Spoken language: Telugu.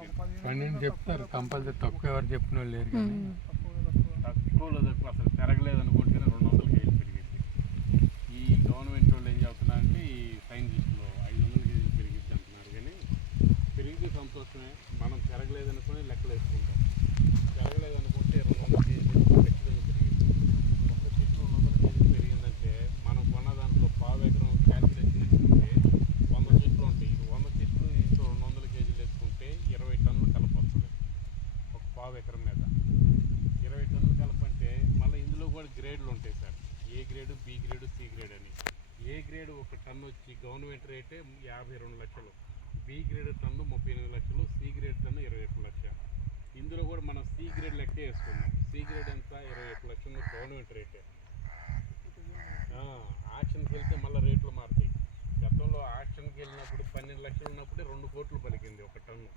12 చెప్తారు కంపల్సరీ, తక్కువ ఎవరు చెప్పిన వాళ్ళు లేరు. తక్కువలో తక్కువ అసలు పెరగలేదు అనుకుంటే 200 కేజీలు పెరిగింది. ఈ గవర్నమెంట్ వాళ్ళు ఏం చెప్తున్నారంటే ఈ సైంటిస్టులు 500 కేజీలు పెరిగిద్ది అంటున్నారు. కానీ పెరిగితే సంతోషమే, మనం పెరగలేదు అనుకుని లెక్కలు వేసుకుంటాం. పెరగలేదు అనుకుంటే 200 కేజీలు ఖచ్చితంగా పెరిగింది. ఒక చెట్లు 200 కేజీలు పెరిగిందంటే మనం కొన్న దాంట్లో పావు ఎకరం క్యాల్కులేషన్ వేసుకుంటే 100 చెట్లు ఉంటాయి. 100 చెట్లు ఇంట్లో 200 కేజీలు వేసుకుంటే 20 టన్నులు కలప వస్తుంది ఒక పావు ఎకరం మీద. 20 టన్నులు కలపంటే మళ్ళీ ఇందులో కూడా గ్రేడ్లు ఉంటాయి sir. A grade, B grade, C grade అని. ఏ గ్రేడ్ ఒక టన్ను వచ్చి గవర్నమెంట్ రేటే 52 లక్షలు, బి గ్రేడ్ టన్ను 38 లక్షలు, సి గ్రేడ్ టన్ను 21 లక్షలు. ఇందులో కూడా మనం సి గ్రేడ్ లెక్కే వేసుకున్నాం. సి గ్రేడ్ ఎంత 21 లక్షలు గవర్నమెంట్ రేటే. ఆక్షన్కి వెళ్తే మళ్ళీ రేట్లు మారుతాయి. గతంలో ఆక్షన్కి వెళ్ళినప్పుడు 12 లక్షలు ఉన్నప్పుడే 2 కోట్లు పలికింది ఒక టన్ను.